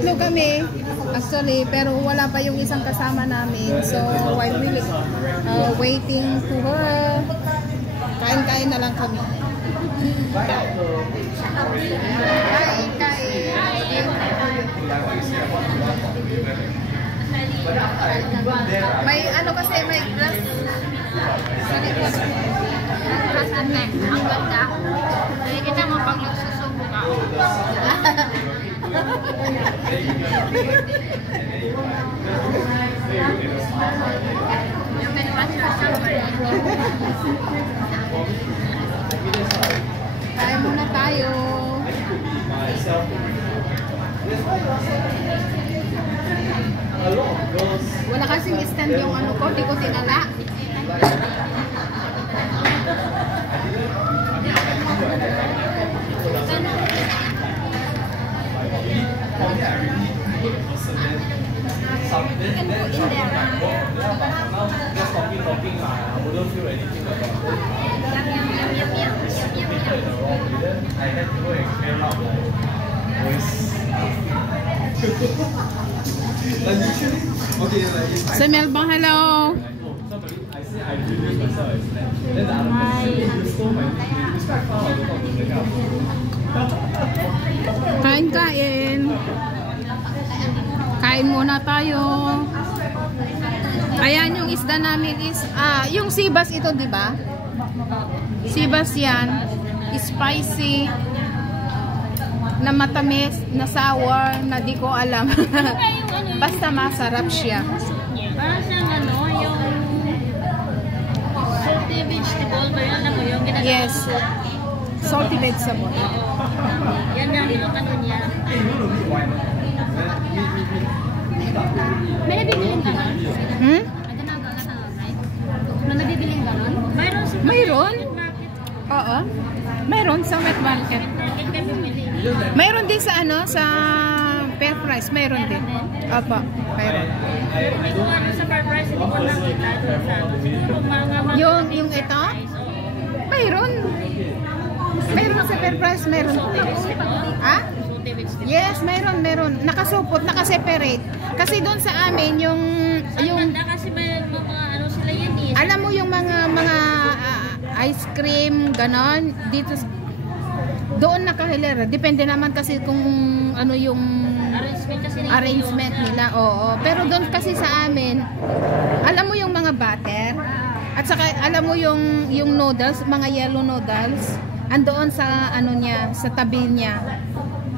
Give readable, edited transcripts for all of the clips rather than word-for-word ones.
Tatlo kami, actually, pero wala pa yung isang kasama namin. So, while we waiting to her, kain-kain na lang kami. Kain. May ano kasi, may glass. Glass ate, ang ganda. Nakikita mo pag nagsusubo ka. You can watch yourself. Kain muna tayo. Wala kasing stand yung ano ko, di ko tinala. Sa Melbang, hello. Kain. Kain muna tayo. Ayan yung isda namin is yung sibas ito, di ba? Sibas yan. Spicy na matamis, na sour, na di ko alam. Basta masarap siya. Parang siyang ano, yung salty vegetable ba yun? Ano yung ginagawa? Yes. Salty vegetable. Yan yung ano niya. May nabibiling ganon? Hmm? May nabibiling ganon? Mayroon sa Mayroon? market. Oo. Mayroon sa wet market. Market ka bumili. Mayroon din sa ano, sa fair price. Mayroon din. Opo, mayroon. Hindi ko ano sa fair price, hindi ko nakita doon sa ano. Siguro mga Yung ito? Mayroon. Mayroon sa fair price, mayroon. Ha? salty vegetable. Yes, mayroon. Nakasupot, nakaseparate. Kasi doon sa amin, yung Ganda kasi may mga ano sila yan eh. alam mo yung mga ice cream, ganon, dito, doon nakahilera. Depende naman kasi kung ano yung arrangement nila. Oo. Pero doon kasi sa amin, alam mo yung mga butter, at saka alam mo yung noodles, mga yellow noodles, andoon sa ano niya, sa tabi niya.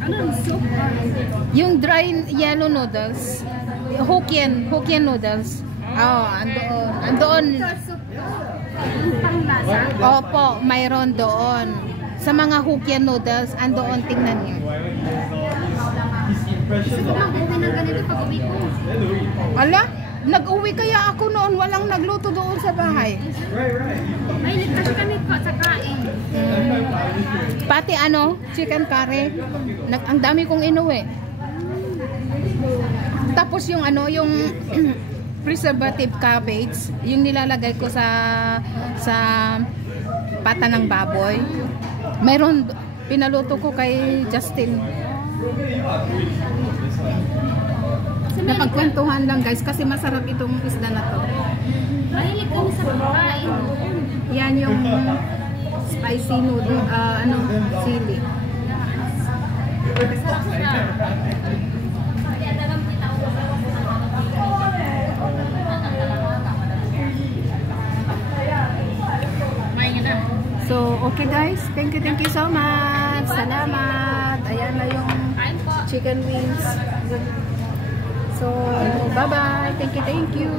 Ano soup? Yung dry yellow noodles, Hokkien noodles. Oh, andoon. Opo, mayroon doon. Sa mga Hokkien noodles, andoon, tingnan niyo. Gusto ko mag-uwi ng ganito pag-uwi ko. Ala, nag-uwi kaya ako noon, walang nagluto doon sa bahay. May kasi kami pa sa kain. Pati ano, chicken curry. Ang dami kong inuwi. Tapos yung ano, yung preservative cabbage, yung nilalagay ko sa pata ng baboy. Mayroon, pinaluto ko kay Justin. Napagkwentuhan lang guys kasi masarap itong isda na to. Mahilig kami sa pagkain. Yan yung spicy noodle, sili. So, okay guys. Thank you so much. Salamat. Ayan na yung chicken wings. So, bye-bye. Thank you.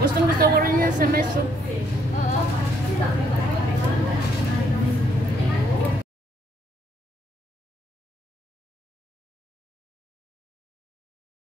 Gusto ko rin yan sa meso.